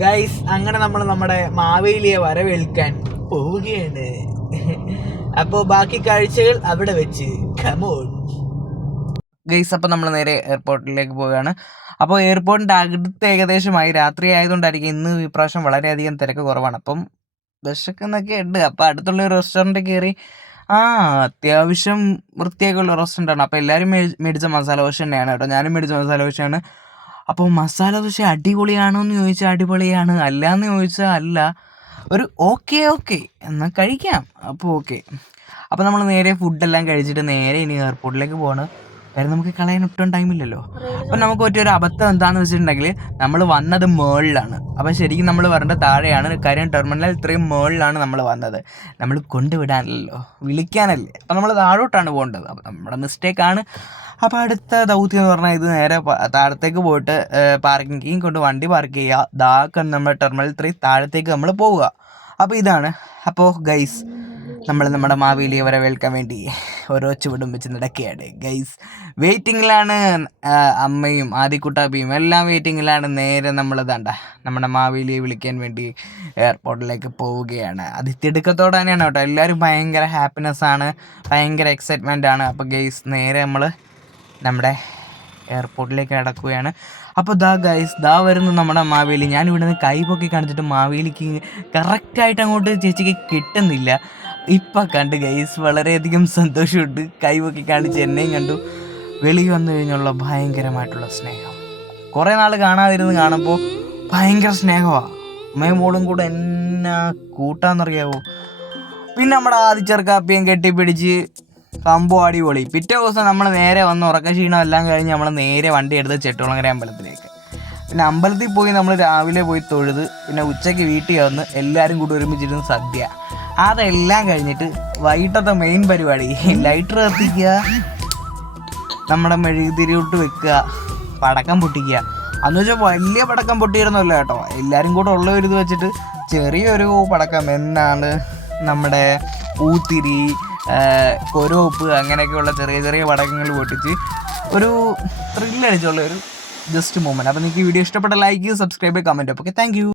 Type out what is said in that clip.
Guys അങ്ങനെ നമ്മൾ നമ്മുടെ മാവേലിയെ വരവേൽക്കാൻ പോവുകയാണ്. അപ്പോൾ ബാക്കി കാഴ്ചകൾ അവിടെ വെച്ച് കമോൺ ഗൈസ്. അപ്പോൾ നമ്മൾ നേരെ എയർപോർട്ടിലേക്ക് പോവുകയാണ്. അപ്പോൾ എയർപോർട്ടിൻ്റെ അടുത്ത് ഏകദേശമായി രാത്രി ആയതുകൊണ്ടായിരിക്കും ഇന്ന് ഇപ്രാവശ്യം വളരെയധികം തിരക്ക് കുറവാണ്. അപ്പം വിശക്കുന്നൊക്കെ ഉണ്ട്. അപ്പോൾ അടുത്തുള്ള ഒരു റെസ്റ്റോറൻറ്റിൽ കയറി അത്യാവശ്യം വൃത്തിയൊക്കെ ഉള്ള റെസ്റ്റോറൻ്റാണ്. അപ്പോൾ എല്ലാവരും മേടിച്ച മസാല ദോശ തന്നെയാണ് കേട്ടോ. ഞാനും മേടിച്ച മസാല ദോശയാണ്. അപ്പോൾ മസാല ദോശ അടിപൊളിയാണോ എന്ന് ചോദിച്ചാൽ അടിപൊളിയാണ്, അല്ല എന്ന് ചോദിച്ചാൽ അല്ല. ഒരു ഓക്കെ എന്നാൽ കഴിക്കാം. അപ്പോൾ ഓക്കെ. അപ്പോൾ നമ്മൾ നേരെ ഫുഡെല്ലാം കഴിച്ചിട്ട് നേരെ ഇനി എയർപോർട്ടിലേക്ക് പോവാണ്. കാര്യം നമുക്ക് കളയാൻ ഒട്ടും ടൈമില്ലല്ലോ. അപ്പം നമുക്ക് പറ്റിയൊരു അബദ്ധം എന്താണെന്ന് വെച്ചിട്ടുണ്ടെങ്കിൽ നമ്മൾ വന്നത് മേളിലാണ്. അപ്പം ശരിക്കും നമ്മൾ വരേണ്ട താഴെയാണ്. കാര്യം ടെർമിനൽ ഇത്രയും മേളിലാണ് നമ്മൾ വന്നത്. നമ്മൾ കൊണ്ടുവിടാനല്ലോ, വിളിക്കാനല്ലേ. അപ്പം നമ്മൾ താഴോട്ടാണ് പോകേണ്ടത്. അപ്പം നമ്മുടെ മിസ്റ്റേക്കാണ്. അപ്പോൾ അടുത്ത ദൗത്യം എന്ന് പറഞ്ഞാൽ ഇത് നേരെ താഴത്തേക്ക് പോയിട്ട് പാർക്കിംഗ് കൊണ്ട് വണ്ടി പാർക്ക് ചെയ്യുക. ദാക്ക നമ്മുടെ ടെർമിനൽ 3 താഴത്തേക്ക് നമ്മൾ പോവുക. അപ്പോൾ ഇതാണ്. അപ്പോൾ ഗൈസ് നമ്മൾ നമ്മുടെ മാവേലിയെ വരവേൽക്കാൻ വേണ്ടി ഓരോ ചുവടും വെച്ച് നടക്കുകയാണ് ഗൈസ്. വെയിറ്റിങ്ങിലാണ് അമ്മയും ആദിക്കുട്ടാപ്പിയും എല്ലാം വെയിറ്റിങ്ങിലാണ്. നേരെ നമ്മൾ നമ്മുടെ മാവേലിയെ വിളിക്കാൻ വേണ്ടി എയർപോർട്ടിലേക്ക് പോവുകയാണ്. അതിത്തിടുക്കത്തോടെ തന്നെയാണ് കേട്ടോ. എല്ലാവരും ഭയങ്കര ഹാപ്പിനെസ്സാണ്, ഭയങ്കര എക്സൈറ്റ്മെൻ്റ് ആണ്. അപ്പോൾ ഗൈസ് നേരെ നമ്മൾ നമ്മുടെ എയർപോർട്ടിലേക്ക് നടക്കുകയാണ്. അപ്പോൾ ദാ വരുന്നു നമ്മുടെ മാവേലി. ഞാൻ ഇവിടെ നിന്ന് കൈ പൊക്കി കാണിച്ചിട്ട് മാവേലിക്ക് കറക്റ്റായിട്ട് അങ്ങോട്ട് ചേച്ചിക്ക് കിട്ടുന്നില്ല. ഇപ്പം കണ്ട് ഗൈസ് വളരെയധികം സന്തോഷമുണ്ട്. കൈ പൊക്കി കാണിച്ച് എന്നെയും കണ്ടു. വെളി വന്നു കഴിഞ്ഞുള്ള ഭയങ്കരമായിട്ടുള്ള സ്നേഹം, കുറേ നാൾ കാണാതിരുന്ന് കാണുമ്പോൾ ഭയങ്കര സ്നേഹമാണ്. അമ്മയും മോളും കൂടെ എന്നാ കൂട്ടാന്നറിയാവോ. പിന്നെ നമ്മുടെ ആദിച്ചെറുക്കാപ്പിയും കെട്ടിപ്പിടിച്ച് സംഭവം അടിപൊളി. പിറ്റേ ദിവസം നമ്മൾ നേരെ വന്ന് ഉറക്കക്ഷീണം എല്ലാം കഴിഞ്ഞ് നമ്മൾ നേരെ വണ്ടി എടുത്ത് ചെട്ടുകുളങ്ങര അമ്പലത്തിലേക്ക്. പിന്നെ അമ്പലത്തിൽ പോയി നമ്മൾ രാവിലെ പോയി തൊഴുത് പിന്നെ ഉച്ചയ്ക്ക് വീട്ടിൽ വന്ന് എല്ലാവരും കൂടി ഒരുമിച്ചിരുന്ന് സദ്യ. അതെല്ലാം കഴിഞ്ഞിട്ട് വൈകിട്ടത്തെ മെയിൻ പരിപാടി ലൈറ്റർ കത്തിക്കുക, നമ്മുടെ മെഴുകുതിരിയോട്ട് വെക്കുക, പടക്കം പൊട്ടിക്കുക. അന്ന് വെച്ചാൽ വലിയ പടക്കം പൊട്ടിയിരുന്നല്ലോ കേട്ടോ. എല്ലാവരും കൂടെ ഉള്ള ഒരു ഇത് വെച്ചിട്ട് ചെറിയൊരു പടക്കം എന്നാണ് നമ്മുടെ പൂത്തിരി, കൊരോപ്പ് അങ്ങനെയൊക്കെയുള്ള ചെറിയ ചെറിയ പടക്കങ്ങൾ പൊട്ടിച്ച് ഒരു ത്രില്ലടിച്ചുള്ള ഒരു ജസ്റ്റ് മൂമെൻറ്റ്. അപ്പോൾ നിങ്ങൾക്ക് ഈ വീഡിയോ ഇഷ്ടപ്പെട്ട ലൈക്ക്, സബ്സ്ക്രൈബ്, കമൻറ്റ്. അപ്പോൾ ഓക്കെ, താങ്ക് യു.